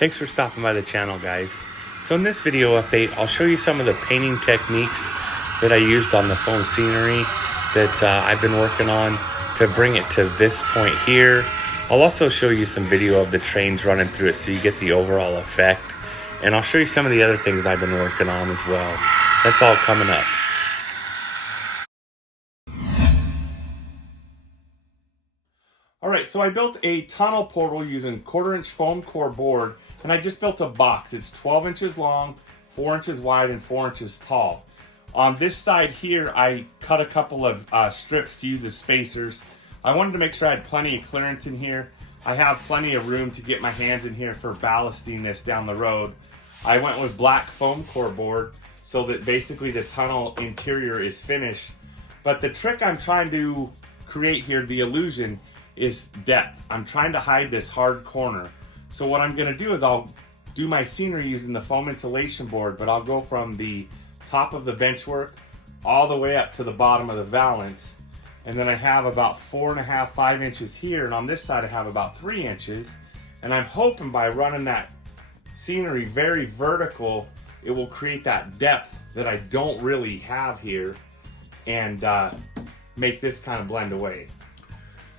Thanks for stopping by the channel, guys. So in this video update, I'll show you some of the painting techniques that I used on the foam scenery that I've been working on to bring it to this point here. I'll also show you some video of the trains running through it so you get the overall effect. And I'll show you some of the other things I've been working on as well. That's all coming up. All right, so I built a tunnel portal using 1/4-inch foam core board, and I just built a box. It's 12 inches long, 4 inches wide, and 4 inches tall. On this side here, I cut a couple of strips to use as spacers. I wanted to make sure I had plenty of clearance in here. I have plenty of room to get my hands in here for ballasting this down the road. I went with black foam core board so that basically the tunnel interior is finished. But the trick I'm trying to create here, the illusion, is depth. I'm trying to hide this hard corner. So what I'm gonna do is I'll do my scenery using the foam insulation board, but I'll go from the top of the benchwork all the way up to the bottom of the valance. And then I have about 4.5, 5 inches here. And on this side, I have about 3 inches. And I'm hoping by running that scenery very vertical, it will create that depth that I don't really have here and make this kind of blend away.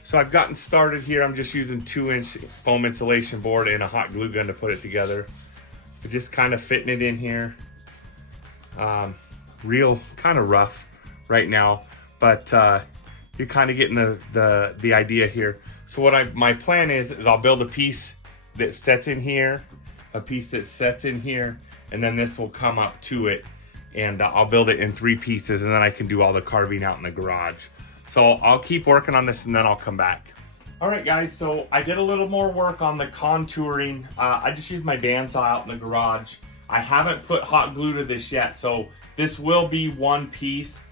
So I've gotten started here. I'm just using 2-inch foam insulation board and a hot glue gun to put it together. But just kind of fitting it in here. Real kind of rough right now, but you're kind of getting the idea here. So what my plan is I'll build a piece that sets in here, a piece that sets in here, and then this will come up to it, and I'll build it in 3 pieces, and then I can do all the carving out in the garage. So I'll keep working on this and then I'll come back. All right, guys, so I did a little more work on the contouring. I just used my bandsaw out in the garage. I haven't put hot glue to this yet, so this will be one piece.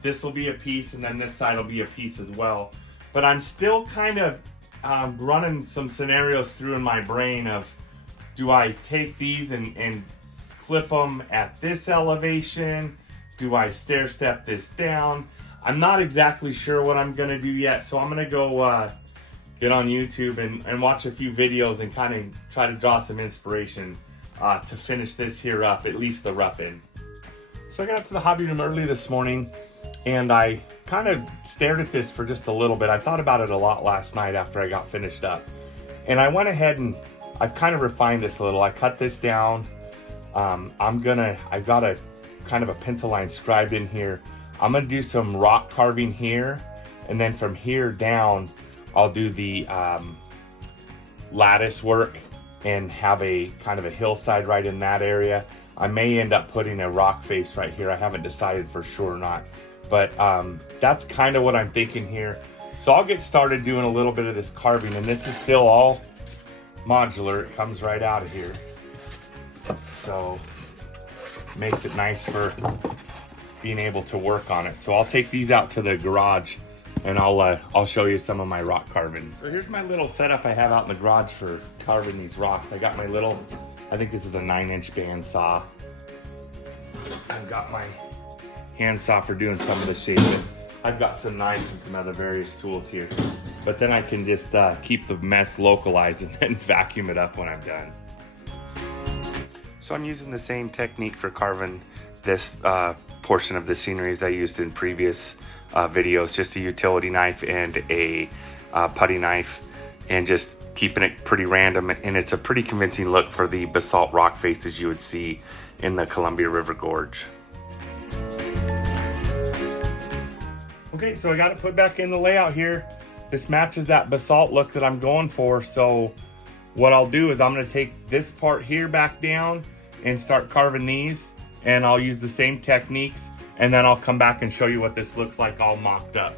This will be a piece, and then this side will be a piece as well. But I'm still kind of running some scenarios through in my brain of, do I take these and clip them at this elevation? Do I stair step this down? I'm not exactly sure what I'm gonna do yet, so I'm gonna go get on YouTube and watch a few videos and kind of try to draw some inspiration to finish this here up, at least the rough end. So I got up to the hobby room early this morning and I kind of stared at this for just a little bit. I thought about it a lot last night after I got finished up. And I went ahead and I've kind of refined this a little. I cut this down. I've got a kind of a pencil line scribed in here. I'm gonna do some rock carving here, and then from here down, I'll do the lattice work and have a kind of a hillside right in that area. I may end up putting a rock face right here. I haven't decided for sure or not, but that's kind of what I'm thinking here. So I'll get started doing a little bit of this carving, and this is still all modular. It comes right out of here. So makes it nice for being able to work on it. So I'll take these out to the garage and I'll show you some of my rock carving. So here's my little setup I have out in the garage for carving these rocks. I got my little, I think this is a 9-inch bandsaw. I've got my handsaw for doing some of the shaping. I've got some knives and some other various tools here. But then I can just keep the mess localized and then vacuum it up when I'm done. So I'm using the same technique for carving this portion of the scenery as I used in previous videos, just a utility knife and a putty knife, and just keeping it pretty random, and it's a pretty convincing look for the basalt rock faces you would see in the Columbia River Gorge. Okay, so I got it put back in the layout here. This matches that basalt look that I'm going for, so what I'll do is I'm going to take this part here back down and start carving these, and I'll use the same techniques, and then I'll come back and show you what this looks like all mocked up.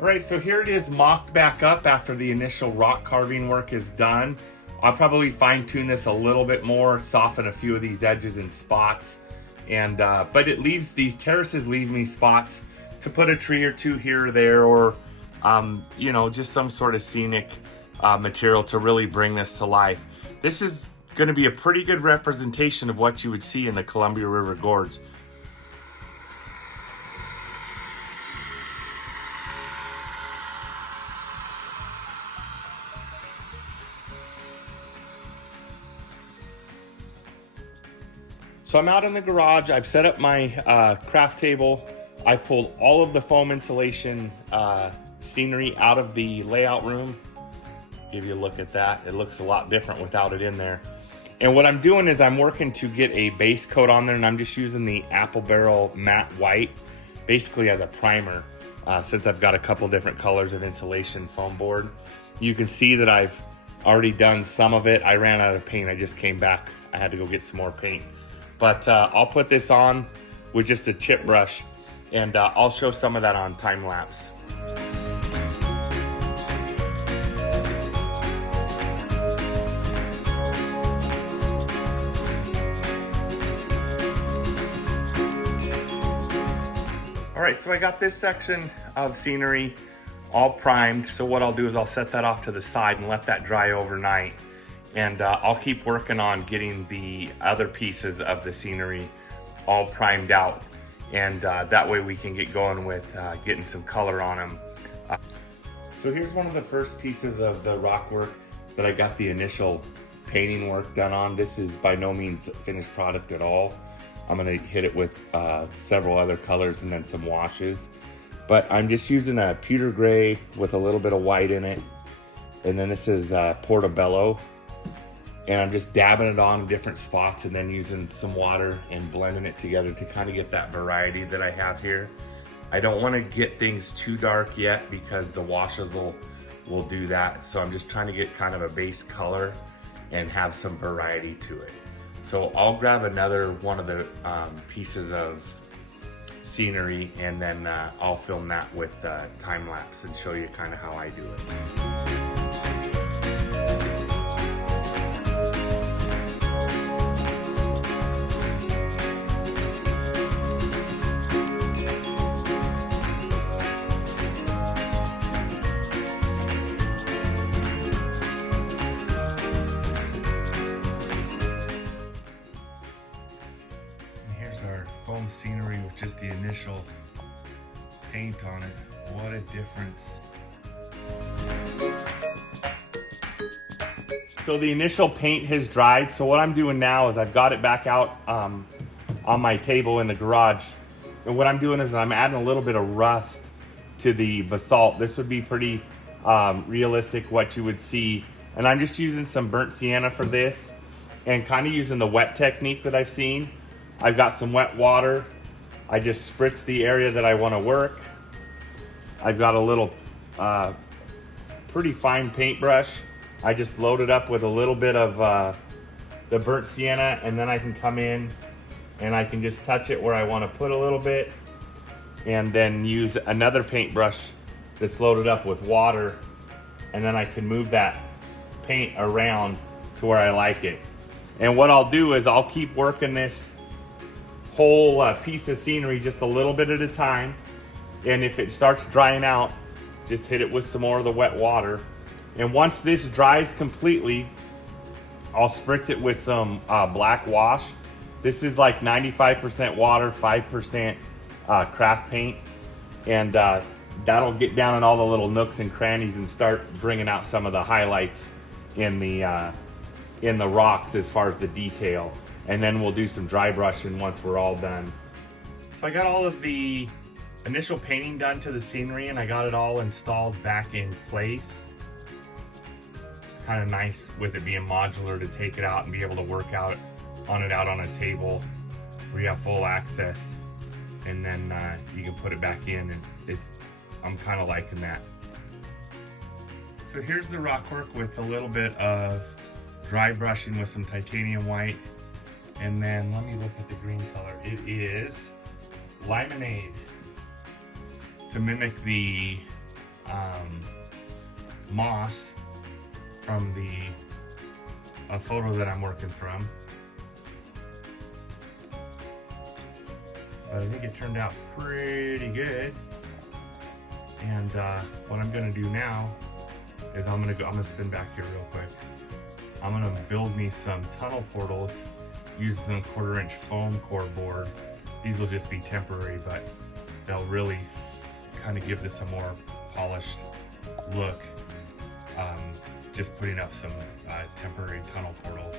All right, so here it is mocked back up after the initial rock carving work is done. I'll probably fine tune this a little bit more, soften a few of these edges and spots, and but it leaves, these terraces leave me spots to put a tree or two here or there, or you know, just some sort of scenic material to really bring this to life. This is going to be a pretty good representation of what you would see in the Columbia River Gorge. So I'm out in the garage. I've set up my craft table. I've pulled all of the foam insulation scenery out of the layout room. Give you a look at that. It looks a lot different without it in there. And what I'm doing is I'm working to get a base coat on there, and I'm just using the Apple Barrel Matte White basically as a primer since I've got a couple different colors of insulation foam board. You can see that I've already done some of it. I ran out of paint. I just came back. I had to go get some more paint. But I'll put this on with just a chip brush, and I'll show some of that on time lapse. All right, so I got this section of scenery all primed. So what I'll do is I'll set that off to the side and let that dry overnight. And I'll keep working on getting the other pieces of the scenery all primed out. And that way we can get going with getting some color on them. So here's one of the first pieces of the rock work that I got the initial painting work done on. This is by no means finished product at all. I'm gonna hit it with several other colors and then some washes. But I'm just using a pewter gray with a little bit of white in it. And then this is Portobello. And I'm just dabbing it on in different spots and then using some water and blending it together to kind of get that variety that I have here. I don't want to get things too dark yet because the washes will do that. So I'm just trying to get kind of a base color and have some variety to it. So I'll grab another one of the pieces of scenery, and then I'll film that with time lapse and show you kind of how I do it. Our foam scenery with just the initial paint on it. What a difference. So the initial paint has dried. So what I'm doing now is I've got it back out on my table in the garage. And what I'm doing is I'm adding a little bit of rust to the basalt. This would be pretty realistic what you would see. And I'm just using some burnt sienna for this and kind of using the wet technique that I've seen. I've got some wet water. I just spritz the area that I want to work. I've got a little pretty fine paintbrush. I just load it up with a little bit of the burnt sienna, and then I can come in and I can just touch it where I want to put a little bit, and then use another paintbrush that's loaded up with water, and then I can move that paint around to where I like it. And what I'll do is I'll keep working this whole piece of scenery just a little bit at a time, and if it starts drying out, just hit it with some more of the wet water. And once this dries completely, I'll spritz it with some black wash. This is like 95% water, 5% craft paint, and that'll get down in all the little nooks and crannies and start bringing out some of the highlights in the rocks as far as the detail. And then we'll do some dry brushing once we're all done. So I got all of the initial painting done to the scenery, and I got it all installed back in place. It's kind of nice with it being modular to take it out and be able to work out on a table where you have full access, and then you can put it back in, and I'm kind of liking that. So here's the rock work with a little bit of dry brushing with some titanium white. And then let me look at the green color. It is Limonade to mimic the moss from the photo that I'm working from. But I think it turned out pretty good. And what I'm gonna do now is I'm gonna spin back here real quick. I'm gonna build me some tunnel portals using some 1/4-inch foam core board. These will just be temporary, but they'll really kind of give this a more polished look. Just putting up some temporary tunnel portals.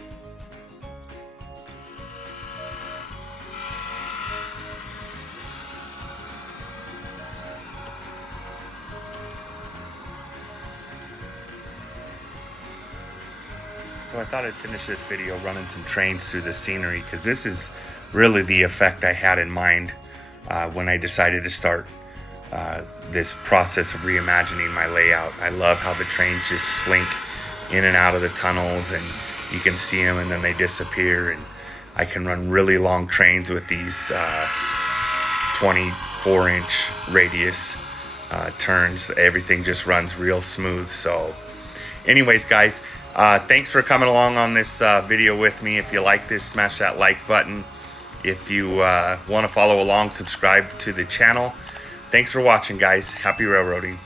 So I thought I'd finish this video running some trains through the scenery, because this is really the effect I had in mind when I decided to start this process of reimagining my layout. I love how the trains just slink in and out of the tunnels, and you can see them and then they disappear, and I can run really long trains with these 24-inch radius turns. Everything just runs real smooth. So anyways, guys, thanks for coming along on this video with me. If you like this, smash that like button. If you want to follow along, subscribe to the channel. Thanks for watching, guys. Happy railroading.